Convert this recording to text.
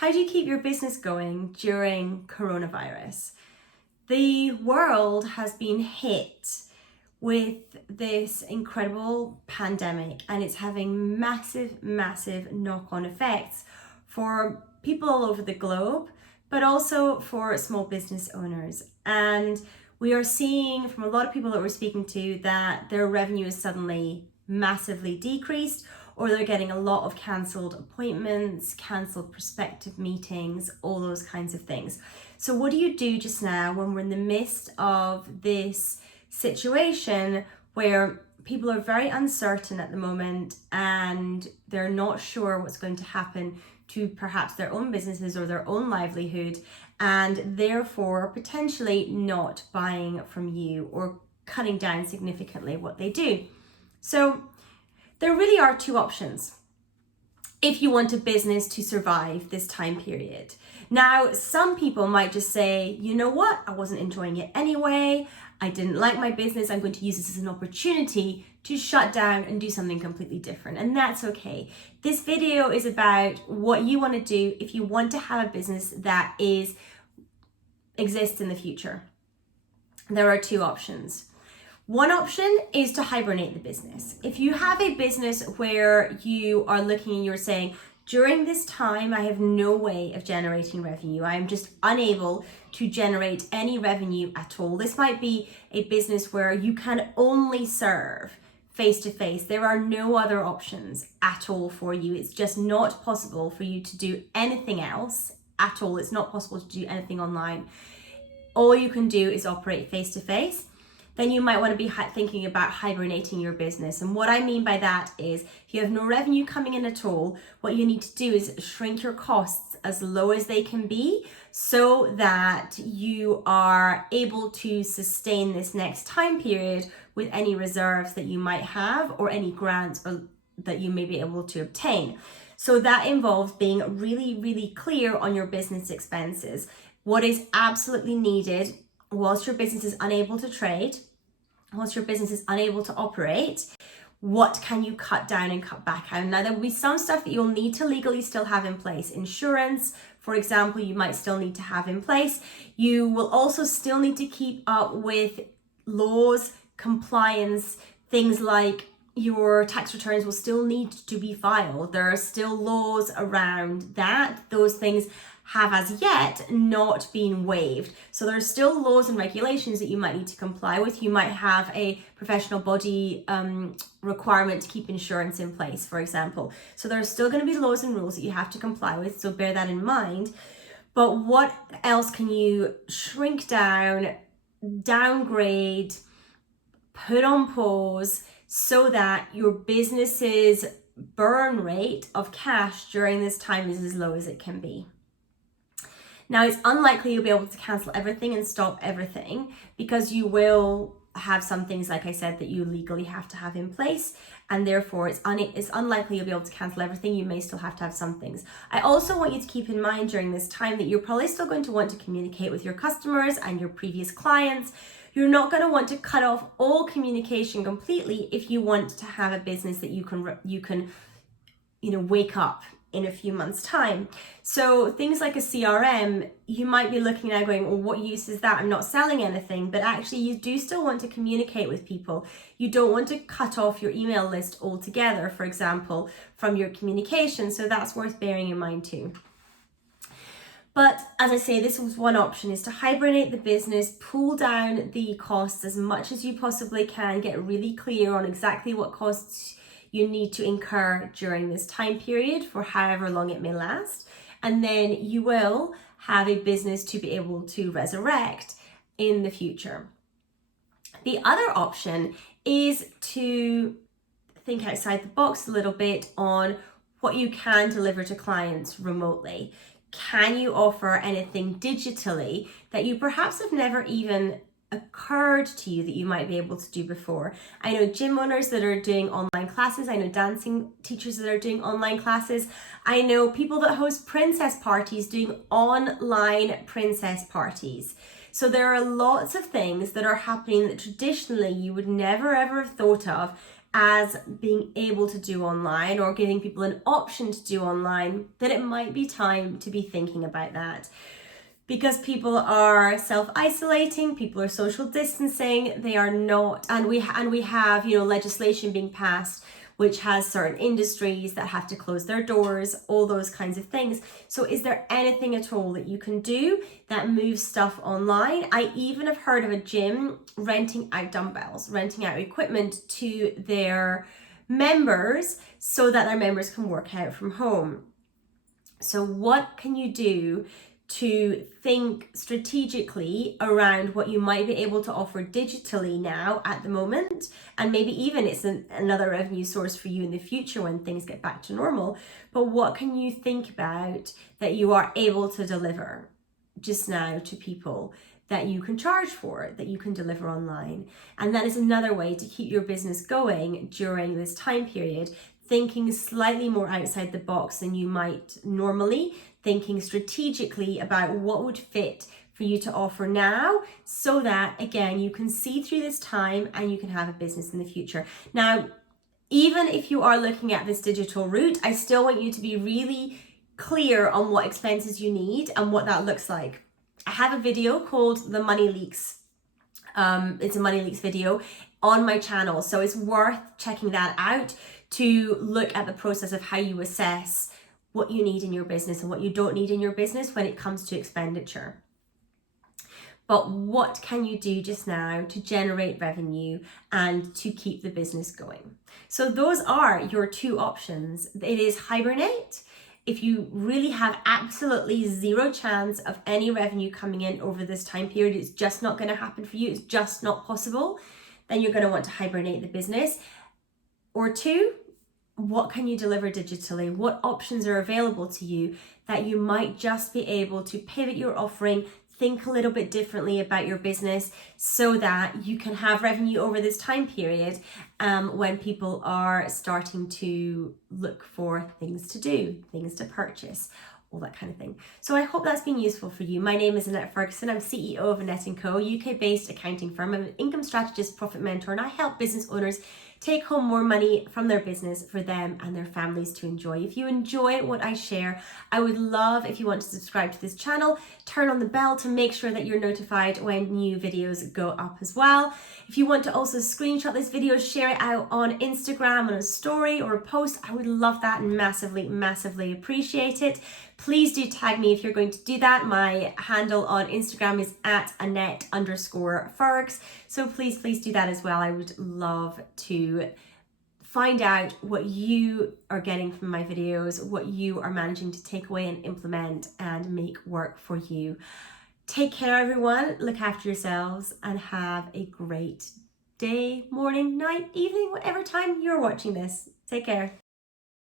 How do you keep your business going during coronavirus? The world has been hit with this incredible pandemic, and it's having massive knock-on effects for people all over the globe, but also for small business owners. And we are seeing from a lot of people that we're speaking to that their revenue is suddenly massively decreased, or they're getting a lot of cancelled appointments, cancelled prospective meetings, all those kinds of things. So what do you do just now when we're in the midst of this situation where people are very uncertain at the moment and they're not sure what's going to happen to perhaps their own businesses or their own livelihood, and therefore potentially not buying from you or cutting down significantly what they do? So there really are two options if you want a business to survive this time period. Now, some people might just say, you know what, I wasn't enjoying it anyway, I didn't like my business, I'm going to use this as an opportunity to shut down and do something completely different, and that's okay. This video is about what you want to do if you want to have a business that exists in the future. There are two options. One option is to hibernate the business. If you have a business where you are looking and you're saying, during this time, I have no way of generating revenue. I am just unable to generate any revenue at all. This might be a business where you can only serve face-to-face. There are no other options at all for you. It's just not possible for you to do anything else at all. It's not possible to do anything online. All you can do is operate face-to-face. Then you might want to be thinking about hibernating your business. And what I mean by that is if you have no revenue coming in at all, what you need to do is shrink your costs as low as they can be so that you are able to sustain this next time period with any reserves that you might have or any grants that you may be able to obtain. So that involves being really clear on your business expenses. What is absolutely needed whilst your business is unable to trade, whilst your business is unable to operate, what can you cut down and cut back on? Now, there will be some stuff that you'll need to legally still have in place. Insurance, for example, you might still need to have in place. You will also still need to keep up with laws, compliance, things like your tax returns will still need to be filed. There are still laws around that. Those things have as yet not been waived. So there are still laws and regulations that you might need to comply with. You might have a professional body requirement to keep insurance in place, for example. So there are still going to be laws and rules that you have to comply with, so bear that in mind. But what else can you shrink down, downgrade, put on pause so that your business's burn rate of cash during this time is as low as it can be? Now, it's unlikely you'll be able to cancel everything and stop everything because you will have some things, like I said, that you legally have to have in place, and therefore it's unlikely you'll be able to cancel everything. You may still have to have some things. I also want you to keep in mind during this time that you're probably still going to want to communicate with your customers and your previous clients. You're not going to want to cut off all communication completely if you want to have a business that you can wake up in a few months' time. So things like a CRM, you might be looking now going, well, what use is that? I'm not selling anything. But actually, you do still want to communicate with people. You don't want to cut off your email list altogether, for example, from your communication. So that's worth bearing in mind too. But as I say, this was one option, is to hibernate the business, pull down the costs as much as you possibly can, get really clear on exactly what costs you need to incur during this time period for however long it may last. And then you will have a business to be able to resurrect in the future. The other option is to think outside the box a little bit on what you can deliver to clients remotely. Can you offer anything digitally that you perhaps have never even occurred to you that you might be able to do before? I know gym owners that are doing online classes. I know dancing teachers that are doing online classes. I know people that host princess parties doing online princess parties. So there are lots of things that are happening that traditionally you would never ever have thought of, as being able to do online or giving people an option to do online, then it might be time to be thinking about that. Because people are self-isolating, people are social distancing, they are not, and we have, you know, legislation being passed which has certain industries that have to close their doors, all those kinds of things. So is there anything at all that you can do that moves stuff online? I even have heard of a gym renting out dumbbells, renting out equipment to their members so that their members can work out from home. So what can you do to think strategically around what you might be able to offer digitally now at the moment, and maybe even it's another revenue source for you in the future when things get back to normal. But what can you think about that you are able to deliver just now to people that you can charge for, that you can deliver online? And that is another way to keep your business going during this time period, thinking slightly more outside the box than you might normally, thinking strategically about what would fit for you to offer now, so that again you can see through this time and you can have a business in the future. Now, even if you are looking at this digital route, I still want you to be really clear on what expenses you need and what that looks like. I have a video called The Money Leaks. It's a Money Leaks video on my channel, so it's worth checking that out to look at the process of how you assess what you need in your business and what you don't need in your business when it comes to expenditure. But what can you do just now to generate revenue and to keep the business going? So those are your two options. It is hibernate. If you really have absolutely zero chance of any revenue coming in over this time period, it's just not going to happen for you, it's just not possible, then you're going to want to hibernate the business. Or two, what can you deliver digitally? What options are available to you that you might just be able to pivot your offering, think a little bit differently about your business so that you can have revenue over this time period when people are starting to look for things to do, things to purchase, all that kind of thing. So I hope that's been useful for you. My name is Annette Ferguson. I'm CEO of Annette & Co, UK-based accounting firm. I'm an income strategist, profit mentor, and I help business owners take home more money from their business for them and their families to enjoy. If you enjoy what I share, I would love if you want to subscribe to this channel, turn on the bell to make sure that you're notified when new videos go up as well. If you want to also screenshot this video, share it out on Instagram on a story or a post, I would love that and massively, massively appreciate it. Please do tag me if you're going to do that. My handle on Instagram is @Annette_Fergs. So please do that as well. I would love to find out what you are getting from my videos, what you are managing to take away and implement and make work for you. Take care, everyone. Look after yourselves and have a great day, morning, night, evening, whatever time you're watching this. Take care.